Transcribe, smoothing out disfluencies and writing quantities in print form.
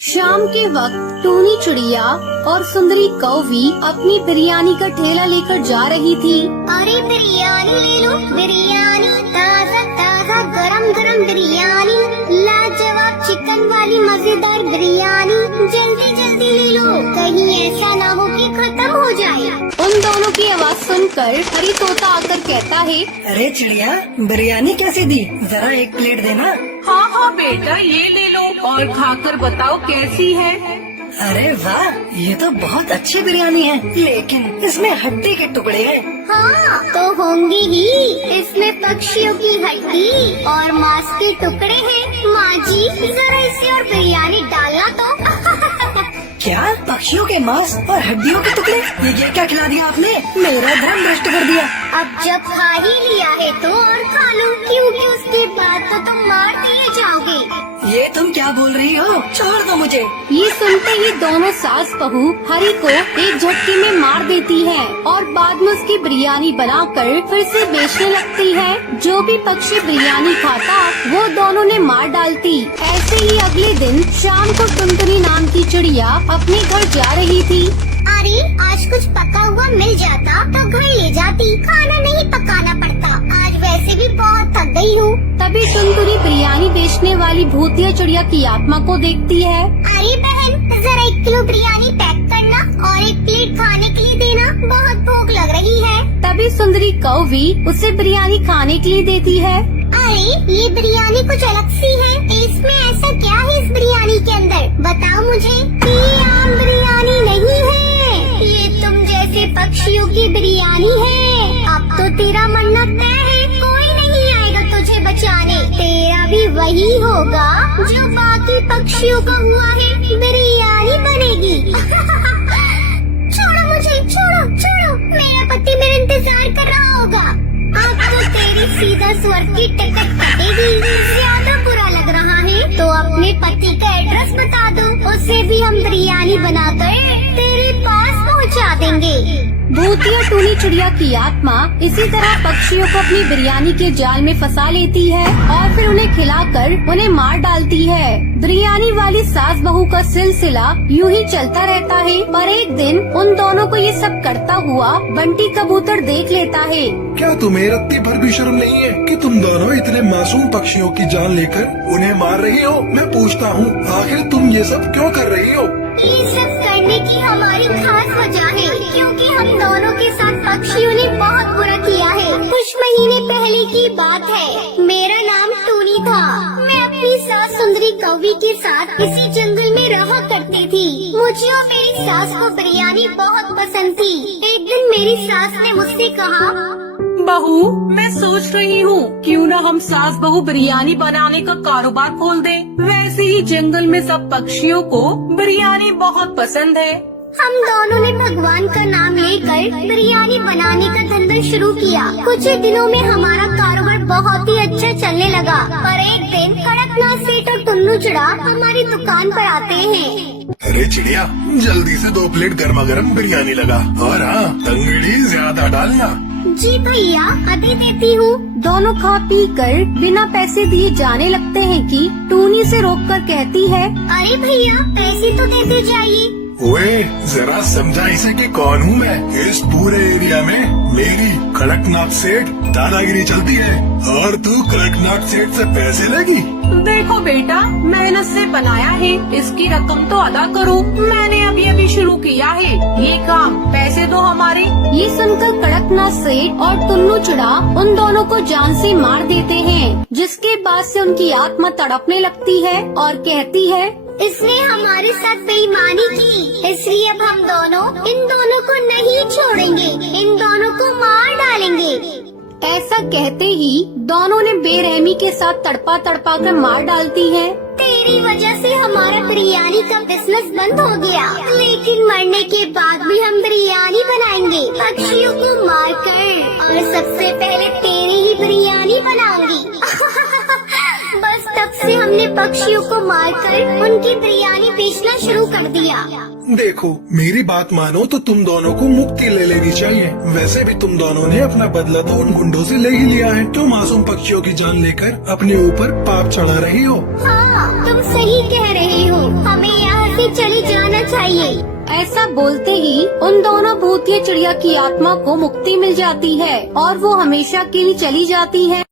शाम के वक्त टूनी चिड़िया और सुंदरी कौवी अपनी बिरयानी का ठेला लेकर जा रही थी। अरे बिरयानी ले लो, बिरयानी ताज़ा ताज़ा गरम गरम बिरयानी, लाजवाब चिकन वाली मजेदार बिरयानी, जल्दी जल्दी ले लो, कहीं ऐसा ना हो कि खत्म हो जाए। उन दोनों की आवाज सुनकर हरी तोता आकर कहता है, अरे चिड़िया, बिरयानी कैसे दी? जरा एक प्लेट देना। हाँ हाँ बेटा, ये ले लो और खाकर बताओ कैसी है। अरे वाह, ये तो बहुत अच्छी बिरयानी है, लेकिन इसमें हड्डी के टुकड़े हैं। हाँ तो होंगी ही, इसमें पक्षियों की हड्डी और मांस के टुकड़े हैं। माँ जी जरा इसे और बिरयानी डालना तो। क्या? पक्षियों के मांस और हड्डियों के टुकड़े? ये क्या खिला दिया आपने? मेरा धर्म भ्रष्ट कर दिया। अब जब खा ही लिया है तो और खा लो, क्योंकि उसके बाद तो तुम मार दिए जाओगे। ये तुम क्या बोल रही हो? छोड़ दो मुझे। ये सुनते ही दोनों सास बहू हरी को एक झटके में मार देती है और बाद में उसकी बिरयानी बनाकर फिर से बेचने लगती है। जो भी पक्षी बिरयानी खाता वो दोनों ने मार डालती। ऐसे ही अगले दिन शाम को टुनटुनी नाम की चिड़िया अपने घर जा रही थी। अरे आज कुछ पका हुआ मिल जाता तो घर ले जाती, खाना नहीं पकाना पड़ता। आज वैसे भी बहुत थक गई हूँ। तभी टुनटुनी बिरयानी बेचने वाली भूतिया चिड़िया की आत्मा को देखती है। अरे बहन, जरा 1 किलो बिरयानी पैक करना और 1 प्लेट खाने के लिए देना, बहुत भूख लग रही है। तभी सुंदरी कौवी उसे बिरयानी खाने के लिए देती है। अरे ये बिरयानी कुछ अलग सी है, इसमें ऐसा क्या है इस बिरयानी के अंदर? बताओ मुझे। ये आम बिरयानी नहीं है, ये तुम जैसे पक्षियों की बिरयानी है। अब तो तेरा मरना तय है, कोई नहीं आएगा तुझे बचाने। तेरा भी वही होगा जो बाकी पक्षियों का हुआ है, बिरयानी बनेगी। छोड़ो मुझे, छोड़ो छोड़ो, मेरा पति मेरा इंतजार कर रहा होगा। अब तो तेरी सीधा स्वर्ग की टिकट कटेगी। ज्यादा बुरा लग रहा है तो अपने पति का एड्रेस बता दो, उसे भी हम बिरयानी बनाकर तेरे पास पहुंचा देंगे। भूतिया टूनी चिड़िया की आत्मा इसी तरह पक्षियों को अपनी बिरयानी के जाल में फंसा लेती है और फिर उन्हें खिलाकर उन्हें मार डालती है। बिरयानी वाली सास बहू का सिलसिला यूं ही चलता रहता है। पर एक दिन उन दोनों को ये सब करता हुआ बंटी कबूतर देख लेता है। क्या तुम्हें रत्ती भर भी शर्म नहीं है कि तुम दोनों इतने मासूम पक्षियों की जान लेकर उन्हें मार रही हो? मैं पूछता हूँ, आखिर तुम ये सब क्यों कर रही हो? ये सब करने की हमारी खास वजह है, क्योंकि हम दोनों के साथ पक्षियों ने बहुत बुरा किया है। कुछ महीने पहले की बात है, मेरा नाम टूनी था। मैं अपनी सास सुंदरी कौवी के साथ इसी जंगल में रहा करती थी। मुझे और मेरी सास को बिरयानी बहुत पसंद थी। एक दिन मेरी सास ने मुझसे कहा, बहू मैं सोच रही हूँ क्यों न हम सास बहू बिरयानी बनाने का कारोबार खोल दें। वैसे ही जंगल में सब पक्षियों को बिरयानी बहुत पसंद है। हम दोनों ने भगवान का नाम लेकर बिरयानी बनाने का धंधा शुरू किया। कुछ ही दिनों में हमारा कारोबार बहुत ही अच्छा चलने लगा। पर एक दिन कड़कनाथ सेठ और टुन्नू चिड़ा हमारी दुकान पर आते हैं। अरे चिड़िया, जल्दी से 2 प्लेट गर्मा गर्म बिरयानी लगा और हाँ, तंगड़ी ज्यादा डालना। जी भैया, अभी देती हूँ। दोनों खा पी कर बिना पैसे दिए जाने लगते हैं कि टूनी से रोककर कहती है, अरे भैया पैसे तो देते जाइए। ओए, जरा समझा इसे कि कौन हूँ मैं। इस पूरे एरिया में मेरी कड़कनाथ सेठ दादागिरी चलती है और तू कड़कनाथ सेठ से पैसे लेगी। देखो बेटा, मेहनत से बनाया है, इसकी रकम तो अदा करो। मैंने अभी शुरू किया है ये काम, पैसे दो हमारे। ये सुनकर कड़कनाथ सेठ और टुन्नू चिड़ा उन दोनों को जान से मार देते हैं, जिसके बाद से उनकी आत्मा तड़पने लगती है और कहती है, इसने हमारे साथ बेईमानी की, इसलिए अब हम दोनों इन दोनों को नहीं छोड़ेंगे, इन दोनों को मार डालेंगे। ऐसा कहते ही दोनों ने बेरहमी के साथ तड़पा तड़पा कर मार डालती हैं। तेरी वजह से हमारा बिरयानी का बिजनेस बंद हो गया, लेकिन मरने के बाद भी हम बिरयानी बनाएंगे पक्षियों को मारकर, और सबसे पहले तेरी ही बिरयानी बनाऊंगी। बस तब से हमने पक्षियों को मारकर उनकी बिरयानी बेचना शुरू कर दिया। देखो मेरी बात मानो तो तुम दोनों को मुक्ति ले लेनी चाहिए। वैसे भी तुम दोनों ने अपना बदला तो उन गुंडों से ले ही लिया है जो मासूम पक्षियों की जान लेकर अपने ऊपर पाप चढ़ा रही हो। हाँ, तुम सही कह रहे हो, हमें यहाँ से चले जाना चाहिए। ऐसा बोलते ही उन दोनों भूतिया चिड़िया की आत्मा को मुक्ति मिल जाती है और वो हमेशा के लिए चली जाती है।